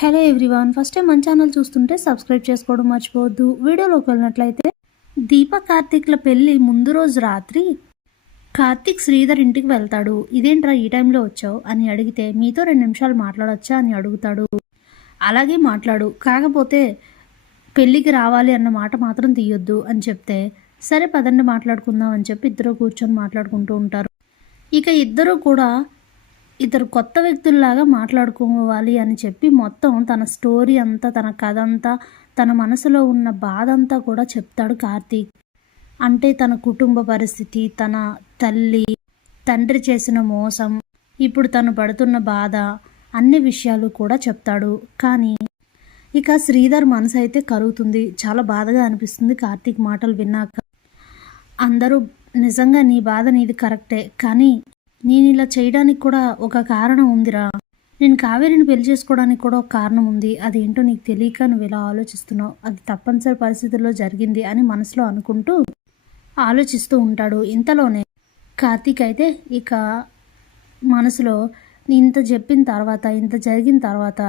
Hello everyone first time మన channel చూస్తుంటే subscribe చేసుకోవడం మర్చిపోవద్దు. వీడియోలోకి వెళ్ళినట్లయితే దీప కార్తీక్ల పెళ్ళి ముందు రోజు రాత్రి కార్తీక్ శ్రీధర్ ఇంటికి వెళ్తాడు. ఇదేంట్రా ఈ టైంలో వచ్చావు? అని అడిగితే మీతో రెండు నిమిషాలు మాట్లాడొచ్చా? అని అడుగుతాడు. అలాగే మాట్లాడు. కాకపోతే పెళ్ళికి రావాలి అన్న మాట మాత్రం తీయొద్దు అని చెప్తే సరే పదండి మాట్లాడుకుందాం అని చెప్పి ఇద్దరు కూర్చొని మాట్లాడుకుంటూ ఉంటారు. ఇక ఇద్దరు కూడా ఇద్దరు కొత్త వ్యక్తుల్లాగా మాట్లాడుకోవాలి అని చెప్పి మొత్తం తన స్టోరీ అంతా తన కథ అంతా తన మనసులో ఉన్న బాధ అంతా కూడా చెప్తాడు కార్తీక్. అంటే తన కుటుంబ పరిస్థితి తన తల్లి తండ్రి చేసిన మోసం ఇప్పుడు తను పడుతున్న బాధ అన్ని విషయాలు కూడా చెప్తాడు. కానీ ఇక శ్రీధర్ మనసు అయితే కరుగుతుంది. చాలా బాధగా అనిపిస్తుంది కార్తీక్ మాటలు విన్నాక. అందరూ నిజంగా నీ బాధ నీది కరెక్టే. కానీ నేను ఇలా చేయడానికి కూడా ఒక కారణం ఉందిరా. నేను కావేరిని పెళ్ళి చేసుకోవడానికి కూడా ఒక కారణం ఉంది. అదేంటో నీకు తెలియక నువ్వు ఇలా ఆలోచిస్తున్నావు. అది తప్పనిసరి పరిస్థితుల్లో జరిగింది అని మనసులో అనుకుంటూ ఆలోచిస్తూ ఉంటాడు ఇంతలోనే. కార్తీక్ అయితే ఇక మనసులో ఇంత చెప్పిన తర్వాత ఇంత జరిగిన తర్వాత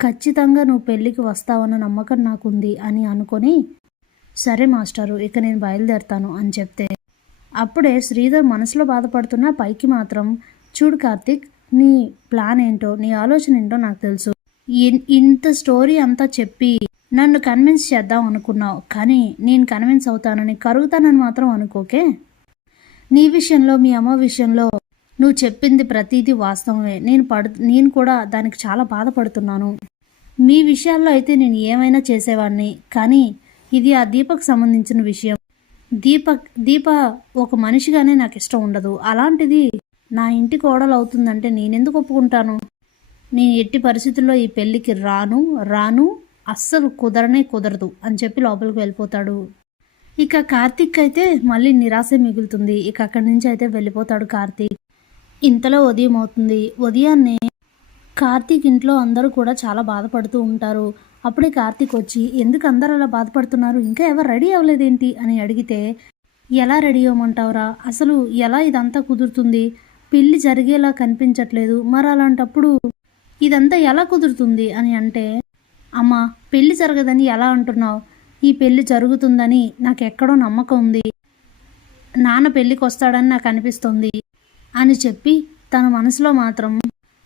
ఖచ్చితంగా నువ్వు పెళ్ళికి వస్తావన్న నమ్మకం నాకుంది అని అనుకొని సరే మాస్టారు ఇక నేను బయలుదేరుతాను అని చెప్తే. అప్పుడే శ్రీధర్ మనసులో బాధపడుతున్న పైకి మాత్రం చూడు కార్తిక్ నీ ప్లాన్ ఏంటో నీ ఆలోచన ఏంటో నాకు తెలుసు. ఇన్- ఇంత స్టోరీ అంతా చెప్పి నన్ను కన్విన్స్ చేద్దాం అనుకున్నావు కానీ నేను కన్విన్స్ అవుతానని కరుగుతానని మాత్రం అనుకోకే నీ విషయంలో మీ అమ్మ విషయంలో నువ్వు చెప్పింది ప్రతిదీ వాస్తవమే. నేను పడు నేను కూడా దానికి చాలా బాధపడుతున్నాను. మీ విషయాల్లో అయితే నేను ఏమైనా చేసేవాడిని కానీ ఇది ఆ దీపకు సంబంధించిన విషయం. దీప దీప ఒక మనిషిగానే నాకు ఇష్టం ఉండదు. అలాంటిది నా ఇంటి కోడలు అవుతుందంటే నేనెందుకు ఒప్పుకుంటాను? నేను ఎట్టి పరిస్థితుల్లో ఈ పెళ్ళికి రాను రాను అస్సలు కుదరనే కుదరదు అని చెప్పి లోపలికి వెళ్ళిపోతాడు. ఇక కార్తీక్ అయితే మళ్ళీ నిరాశ మిగులుతుంది. ఇక అక్కడి నుంచి అయితే వెళ్ళిపోతాడు కార్తీక్. ఇంతలో ఉదయం అవుతుంది. ఉదయాన్నే కార్తీక్ ఇంట్లో అందరూ కూడా చాలా బాధపడుతూ ఉంటారు. అప్పుడే కార్తీక్ వచ్చి ఎందుకు అందరూ అలా బాధపడుతున్నారు? ఇంకా ఎవరు రెడీ అవ్వలేదేంటి? అని అడిగితే ఎలా రెడీ అవ్వమంటావురా? అసలు ఎలా ఇదంతా కుదురుతుంది? పెళ్ళి జరిగేలా కనిపించట్లేదు. మరి అలాంటప్పుడు ఇదంతా ఎలా కుదురుతుంది? అని అంటే అమ్మా పెళ్ళి జరగదని ఎలా అంటున్నావు? ఈ పెళ్ళి జరుగుతుందని నాకు ఎక్కడో నమ్మకం ఉంది. నాన్న పెళ్ళికి వస్తాడని నాకు అనిపిస్తుంది అని చెప్పి తన మనసులో మాత్రం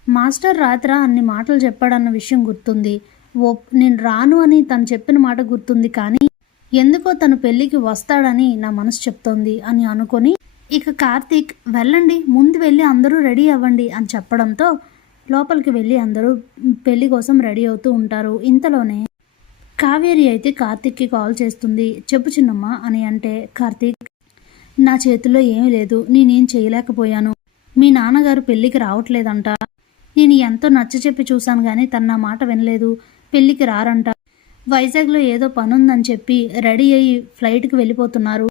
మాస్టర్ రాత్ర అన్ని మాటలు చెప్పాడన్న విషయం గుర్తుంది. ఓ నేను రాను అని తను చెప్పిన మాట గుర్తుంది కానీ ఎందుకో తను పెళ్ళికి వస్తాడని నా మనసు చెప్తోంది అని అనుకొని ఇక కార్తీక్ వెళ్ళండి ముందు వెళ్ళి అందరూ రెడీ అవ్వండి అని చెప్పడంతో లోపలికి వెళ్ళి అందరూ పెళ్ళి కోసం రెడీ అవుతూ ఉంటారు. ఇంతలోనే కావేరి అయితే కార్తీక్కి కాల్ చేస్తుంది. చెప్పు చిన్నమ్మ అని అంటే కార్తీక్ నా చేతిలో ఏమీ లేదు నేనేం చేయలేకపోయాను. మీ నాన్నగారు పెళ్ళికి రావట్లేదంట. నేను ఎంతో నచ్చ చెప్పి చూశాను కానీ తన నా మాట వినలేదు. పెళ్ళికి రారంట. వైజాగ్లో ఏదో పనుందని చెప్పి రెడీ అయ్యి ఫ్లైట్కి వెళ్ళిపోతున్నారు.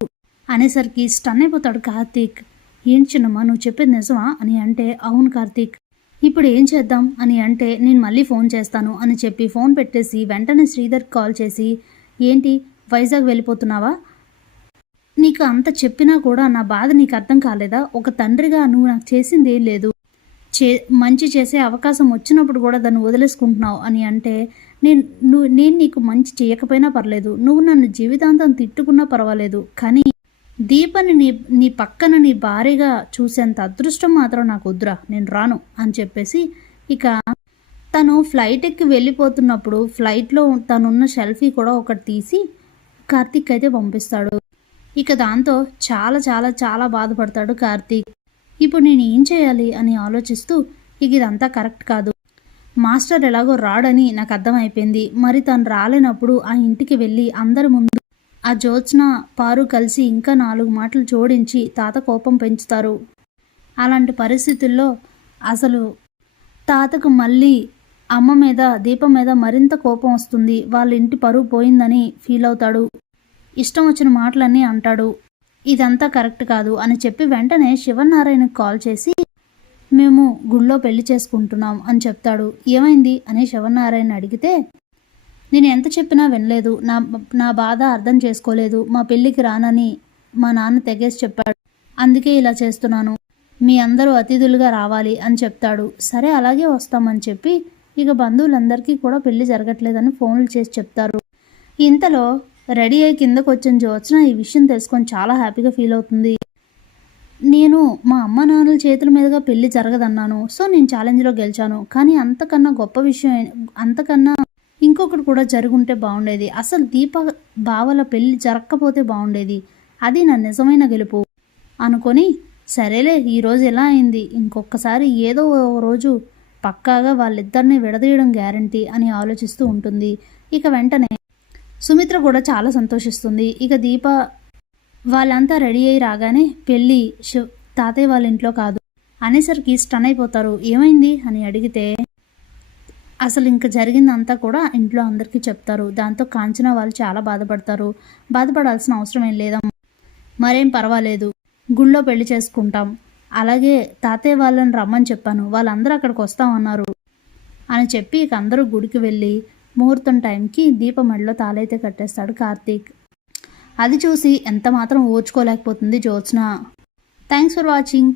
అనేసరికి స్టన్ అయిపోతాడు కార్తీక్. ఏంటి చిన్నమ్మా నువ్వు చెప్పేది నిజమా? అని అంటే అవును కార్తీక్. ఇప్పుడు ఏం చేద్దాం? అని అంటే నేను మళ్ళీ ఫోన్ చేస్తాను అని చెప్పి ఫోన్ పెట్టేసి వెంటనే శ్రీధర్ కాల్ చేసి ఏంటి వైజాగ్ వెళ్ళిపోతున్నావా? నీకు అంత చెప్పినా కూడా నా బాధ నీకు అర్థం కాలేదా? ఒక తండ్రిగా నువ్వు నాకు చేసింది ఏం లేదు. చే మంచి చేసే అవకాశం వచ్చినప్పుడు కూడా దాన్ని వదిలేసుకుంటున్నావు అని అంటే నేను నువ్వు నేను నీకు మంచి చేయకపోయినా పర్లేదు. నువ్వు నన్ను జీవితాంతం తిట్టుకున్నా పర్వాలేదు. కానీ దీపని నీ నీ పక్కన నీ భార్యగా చూసేంత అదృష్టం మాత్రం నాకు వద్దురా నేను రాను అని చెప్పేసి ఇక తను ఫ్లైట్ ఎక్కి వెళ్ళిపోతున్నప్పుడు ఫ్లైట్లో తనున్న సెల్ఫీ కూడా ఒకటి తీసి కార్తీక్ అయితే పంపిస్తాడు. ఇక దాంతో చాలా చాలా చాలా బాధపడతాడు కార్తీక్. ఇప్పుడు నేను ఏం చేయాలి అని ఆలోచిస్తూ ఇక ఇదంతా కరెక్ట్ కాదు. మాస్టర్ ఎలాగో రాడని నాకు అర్థమైపోయింది మరి తను రాలేనప్పుడు ఆ ఇంటికి వెళ్ళి అందరి ముందు ఆ జ్యోత్స్న పారు కలిసి ఇంకా నాలుగు మాటలు జోడించి తాత కోపం పెంచుతారు. అలాంటి పరిస్థితుల్లో అసలు తాతకు మళ్ళీ అమ్మ మీద దీపం మీద మరింత కోపం వస్తుంది. వాళ్ళ ఇంటి పరువు పోయిందని ఫీల్ అవుతాడు. ఇష్టం వచ్చిన మాటలన్నీ అంటాడు. ఇదంతా కరెక్ట్ కాదు అని చెప్పి వెంటనే శివనారాయణకు కాల్ చేసి గుళ్ళో పెళ్ళి చేసుకుంటున్నాం అని చెప్తాడు. ఏమైంది? అని శివనారాయణ అడిగితే నేను ఎంత చెప్పినా వినలేదు. నా నా బాధ అర్థం చేసుకోలేదు. మా పెళ్ళికి రానని మా నాన్న తెగేసి చెప్పాడు. అందుకే ఇలా చేస్తున్నాను. మీ అందరూ అతిథులుగా రావాలి అని చెప్తాడు. సరే అలాగే వస్తామని చెప్పి ఇక బంధువులందరికీ కూడా పెళ్ళి జరగట్లేదని ఫోన్లు చేసి చెప్తారు. ఇంతలో రెడీ అయ్యి కిందకు వచ్చిన జ్యోత్స్న ఈ విషయం తెలుసుకొని చాలా హ్యాపీగా ఫీల్ అవుతుంది. నేను మా అమ్మ నాన్నల చేతుల మీదుగా పెళ్ళి జరగదన్నాను. సో నేను ఛాలెంజ్లో గెలిచాను. కానీ అంతకన్నా గొప్ప విషయం అంతకన్నా ఇంకొకటి కూడా జరుగుంటే బాగుండేది. అసలు దీప బావల పెళ్ళి జరగకపోతే బాగుండేది. అది నా నిజమైన గెలుపు. అనుకొని సరేలే ఈరోజు ఎలా అయింది? ఇంకొకసారి ఏదో రోజు పక్కాగా వాళ్ళిద్దరిని విడదీయడం గ్యారంటీ అని ఆలోచిస్తూ ఉంటుంది. ఇక వెంటనే సుమిత్ర కూడా చాలా సంతోషిస్తుంది. ఇక దీప వాళ్ళంతా రెడీ అయి రాగానే పెళ్ళి శివ్ తాతయ్య వాళ్ళ ఇంట్లో కాదు. అనేసరికి స్టన్ అయిపోతారు. ఏమైంది? అని అడిగితే అసలు ఇంకా జరిగిందంతా కూడా ఇంట్లో అందరికీ చెప్తారు. దాంతో కాంచన వాళ్ళు చాలా బాధపడతారు. బాధపడాల్సిన అవసరం ఏం లేదమ్మా. మరేం పర్వాలేదు. గుళ్ళో పెళ్ళి చేసుకుంటాం. అలాగే తాతయ్య వాళ్ళని రమ్మని చెప్పాను. వాళ్ళందరూ అక్కడికి వస్తామన్నారు. అని చెప్పి ఇక అందరూ గుడికి వెళ్ళి ముహూర్తం టైంకి దీపమడిలో మెడలో తాళైతే కట్టేస్తాడు కార్తీక్. అది చూసి ఎంత మాత్రం ఓర్చుకోలేకపోతుంది జ్యోత్స్న. Thanks for watching